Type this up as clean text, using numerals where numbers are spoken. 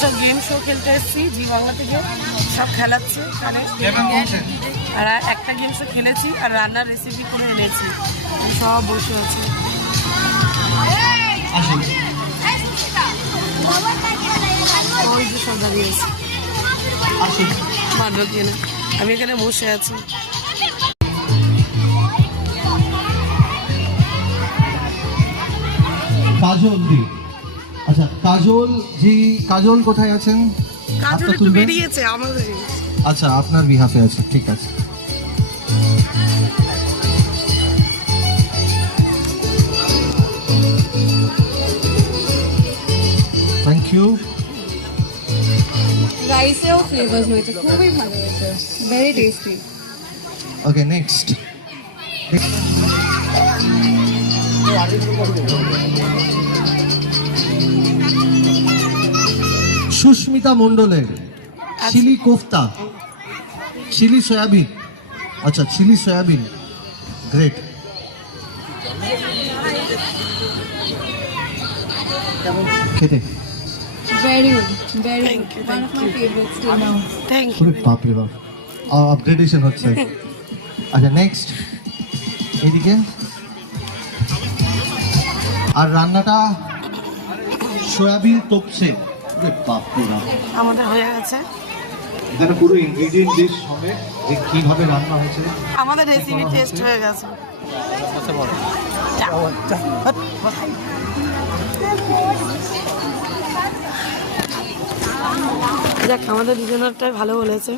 সব game show খেলতে এসেছি, জি বাংলা থেকে সব খেলাচ্ছে এখানে। আর একটা গেম শো খেলেছি আর রান্নার রেসিপি করে এনেছি, সব বসে আছে। ওই যে সব দাঁড়িয়ে আছে, মারবো কিনা, আমি এখানে বসে আছি। কাজল দি, আচ্ছা কাজল জি, কাজল কোথায় আছেন? কাজল একটু বেরিয়েছে আমাদের। আচ্ছা আপনার বিহাফে আছে, ঠিক আছে। Thank you. রাইসেও ফ্লেভার্স হয়েছে, খুবই ভালো হয়েছে, very tasty. Okay next. Susmita মণ্ডলের চিলি কোফতা, চিলি সয়াবিন, আচ্ছা চিলি সয়াবিন, গ্রেট। খেতে very good, very good, one of my favourites till now. Thank you. বাপরে বাপ, আপগ্রেডেশন হচ্ছে। আচ্ছা নেক্সট, এইদিকে। আর রান্নাটা সয়াবিন তোপসে, বাপরে বাপ, আমাদের হয়ে গেছে। এখানে পুরো ইনগ্রেডিয়েন্ট লিস্ট হবে যে কিভাবে রান্না হয়েছে। আমাদের রেসিপি টেস্ট হয়ে গেছে। দেখ আমাদের দুজনেরটাই ভালো বলেছে।